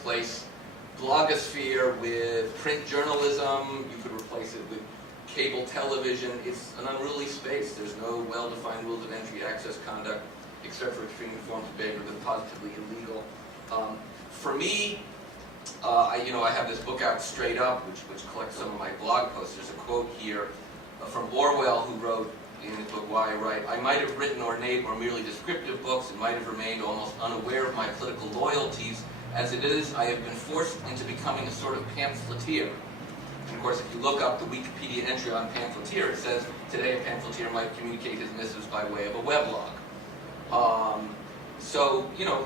replace blogosphere with print journalism. You could replace it with cable television. It's an unruly space. There's no well-defined rules of entry, access, conduct, except for extreme forms of behavior that are positively illegal. For me, I have this book out, Straight Up, which collects some of my blog posts. There's a quote here from Orwell, who wrote in his book Why I Write, "I might have written ornate or merely descriptive books and might have remained almost unaware of my political loyalties. As it is, I have been forced into becoming a sort of pamphleteer." And of course, if you look up the Wikipedia entry on pamphleteer, it says, today a pamphleteer might communicate his missives by way of a weblog. So,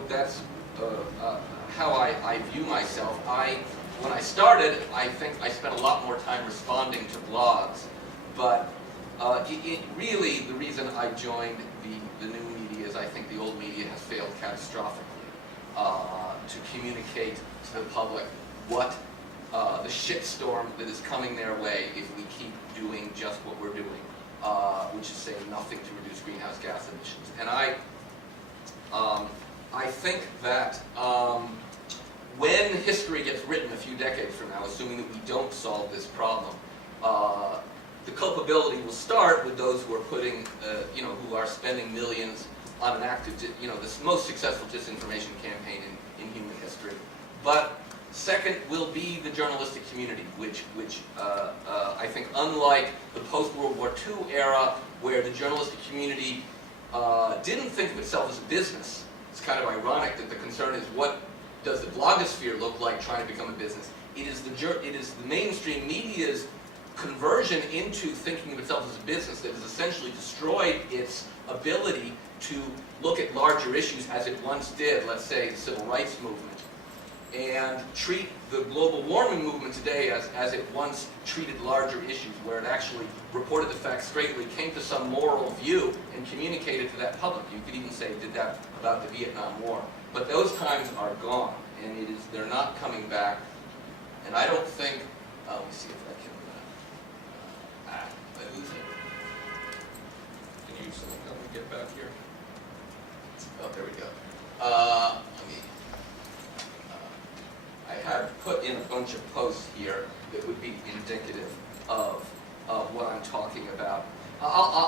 that's how I view myself. When I started, I think I spent a lot more time responding to blogs, but really the reason I joined the new media is I think the old media has failed catastrophically to communicate to the public what the shitstorm that is coming their way if we keep doing just what we're doing, which is saying nothing to reduce greenhouse gas emissions. And I think that when history gets written a few decades from now, assuming that we don't solve this problem, the culpability will start with those who are putting, who are spending millions on an active, the most successful disinformation campaign in human history. But second will be the journalistic community, which I think, unlike the post-World War II era, where the journalistic community didn't think of itself as a business. It's kind of ironic that the concern is, what does the blogosphere look like trying to become a business? It is the mainstream media's conversion into thinking of itself as a business that has essentially destroyed its ability to look at larger issues as it once did, let's say the civil rights movement, and treat the global warming movement today as it once treated larger issues, where it actually reported the facts straightly, came to some moral view, and communicated to that public. You could even say it did that about the Vietnam War. But those times are gone, and they're not coming back. And I don't think, let me see if I can, I lose it. Can you help me get back here? Oh, there we go. I had put in a bunch of posts here that would be indicative of what I'm talking about.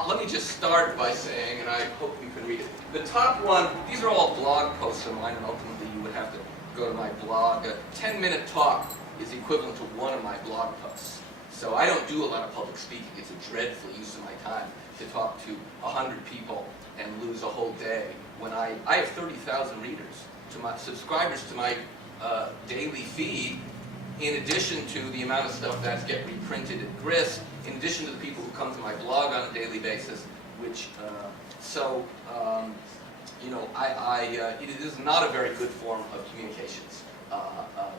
Let me just start by saying, and I hope you can read it. The top one, these are all blog posts of mine, and ultimately you would have to go to my blog. A 10-minute talk is equivalent to one of my blog posts. So I don't do a lot of public speaking. It's a dreadful use of my time to talk to 100 people and lose a whole day when I have 30,000 readers, to my subscribers to my daily feed, in addition to the amount of stuff that gets reprinted at Grist, in addition to the people who come to my blog on a daily basis, which, it is not a very good form of communications,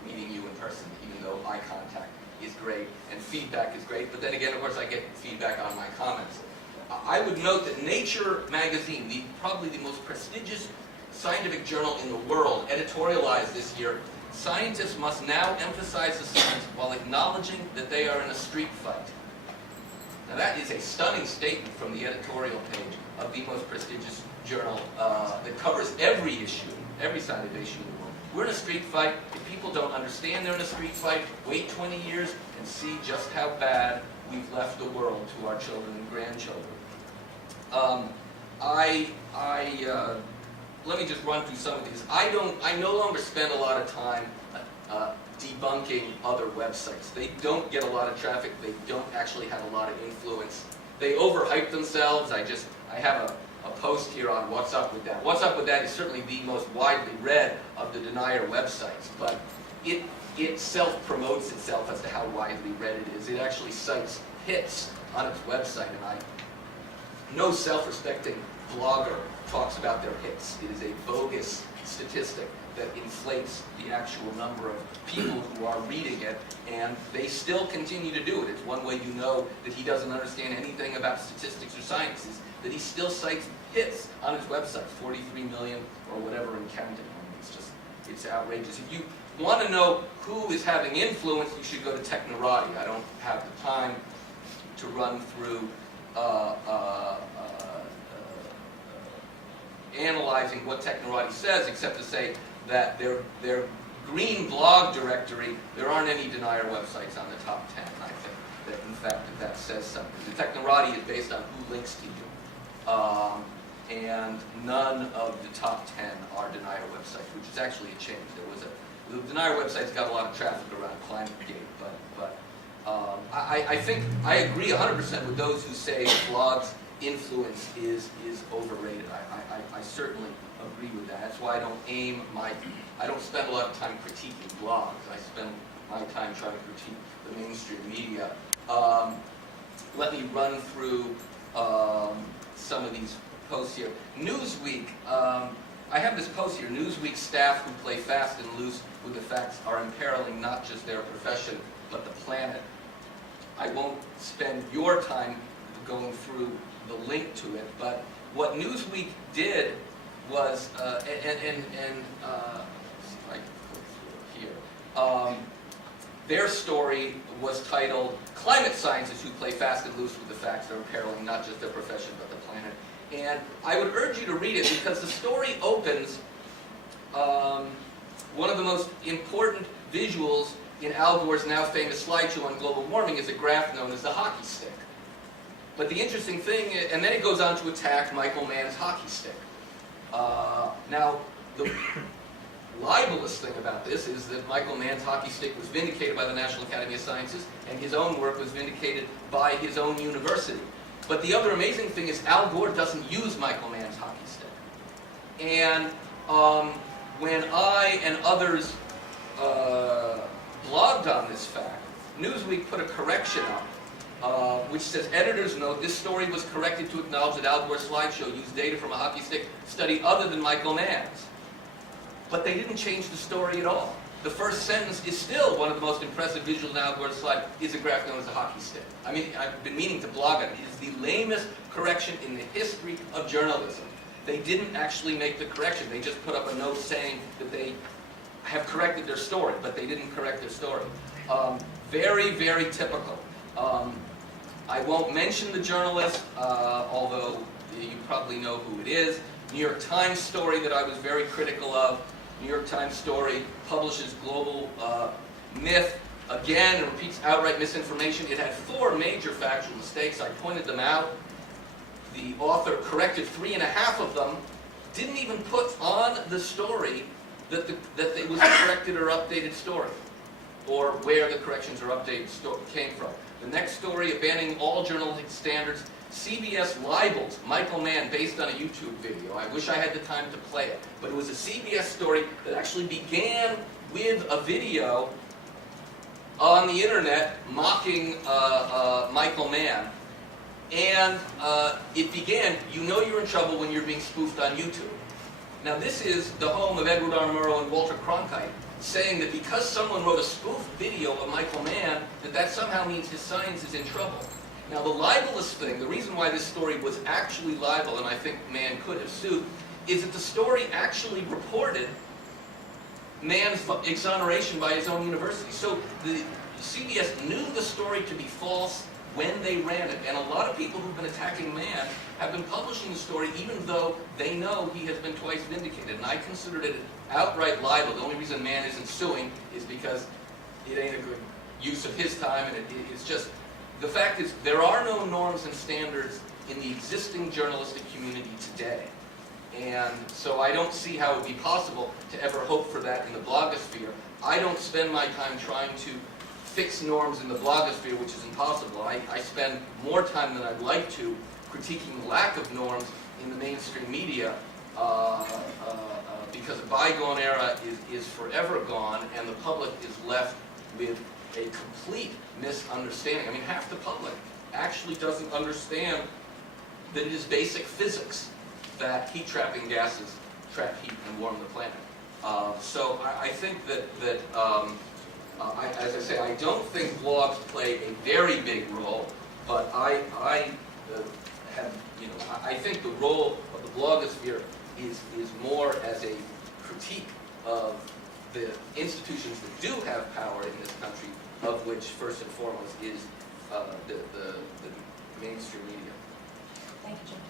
meeting you in person, even though eye contact is great, and feedback is great, but then again, of course, I get feedback on my comments. I would note that Nature magazine, probably the most prestigious scientific journal in the world, editorialized this year, "Scientists must now emphasize the science while acknowledging that they are in a street fight." Now that is a stunning statement from the editorial page of the most prestigious journal that covers every issue, every scientific issue in the world. We're in a street fight. If people don't understand they're in a street fight, wait 20 years and see just how bad we've left the world to our children and grandchildren. Let me just run through some of these. I no longer spend a lot of time debunking other websites. They don't get a lot of traffic. They don't actually have a lot of influence. They overhype themselves. I have a post here on What's Up With That. What's Up With That is certainly the most widely read of the denier websites, but it self-promotes itself as to how widely read it is. It actually cites hits on its website, and no self-respecting blogger talks about their hits. It is a bogus statistic that inflates the actual number of people who are reading it, and they still continue to do it. It's one way you know that he doesn't understand anything about statistics or science, is that he still cites hits on his website, 43 million or whatever and counting. It's outrageous. If you want to know who is having influence, you should go to Technorati. I don't have the time to run through analyzing what Technorati says, except to say that they're green blog directory, there aren't any denier websites on the top 10. I think that, in fact, that says something. The Technorati is based on who links to you. And none of the top 10 are denier websites, which is actually a change. The denier websites got a lot of traffic around ClimateGate, but I think I agree 100% with those who say blogs' influence is overrated. I certainly agree with that. That's why I don't spend a lot of time critiquing blogs. I spend my time trying to critique the mainstream media. Let me run through some of these posts here. Newsweek, I have this post here. Newsweek staff who play fast and loose with the facts are imperiling not just their profession, but the planet. I won't spend your time going through the link to it, but what Newsweek did was, let's see if I can click through here. Their story was titled, "Climate Scientists Who Play Fast and Loose with the Facts Are Imperiling Not Just Their Profession, but the Planet." And I would urge you to read it because the story opens, one of the most important visuals in Al Gore's now famous slideshow on global warming is a graph known as the hockey stick. But the interesting thing, and then it goes on to attack Michael Mann's hockey stick. Now, the libelous thing about this is that Michael Mann's hockey stick was vindicated by the National Academy of Sciences, and his own work was vindicated by his own university. But the other amazing thing is Al Gore doesn't use Michael Mann's hockey stick. And when I and others blogged on this fact, Newsweek put a correction up, which says, "Editor's note, this story was corrected to acknowledge that Al Gore's slideshow used data from a hockey stick study other than Michael Mann's." But they didn't change the story at all. The first sentence is still one of the most impressive visuals in Al Gore's slide, is a graph known as a hockey stick. I mean, I've been meaning to blog on it. It is the lamest correction in the history of journalism. They didn't actually make the correction. They just put up a note saying that they have corrected their story, but they didn't correct their story. Very, very typical. I won't mention the journalist, although you probably know who it is. New York Times story that I was very critical of. New York Times story publishes global myth again and repeats outright misinformation. It had 4 major factual mistakes. I pointed them out. The author corrected 3.5 of them. Didn't even put on the story that it was a corrected or updated story, or where the corrections or updated came from. The next story, abandoning all journalistic standards. CBS libels Michael Mann based on a YouTube video. I wish I had the time to play it, but it was a CBS story that actually began with a video on the internet mocking Michael Mann. And it began, "You know you're in trouble when you're being spoofed on YouTube." Now this is the home of Edward R. Murrow and Walter Cronkite, saying that because someone wrote a spoof video of Michael Mann, that somehow means his science is in trouble. Now the libelous thing, the reason why this story was actually libel, and I think Mann could have sued, is that the story actually reported Mann's exoneration by his own university. So the CBS knew the story to be false when they ran it, and a lot of people who've been attacking Mann have been publishing the story even though they know he has been twice vindicated, and I considered it outright libel. The only reason Mann isn't suing is because it ain't a good use of his time, and it's just, the fact is there are no norms and standards in the existing journalistic community today, and so I don't see how it would be possible to ever hope for that in the blogosphere. I don't spend my time trying to fix norms in the blogosphere, which is impossible. I spend more time than I'd like to critiquing the lack of norms in the mainstream media, because a bygone era is forever gone, and the public is left with a complete misunderstanding. I mean, half the public actually doesn't understand that it is basic physics that heat-trapping gases trap heat and warm the planet. So I think that as I say, I don't think blogs play a very big role, but I think the role of the blogosphere is more as a critique of the institutions that do have power in this country, of which first and foremost is the mainstream media. Thank you, Jim.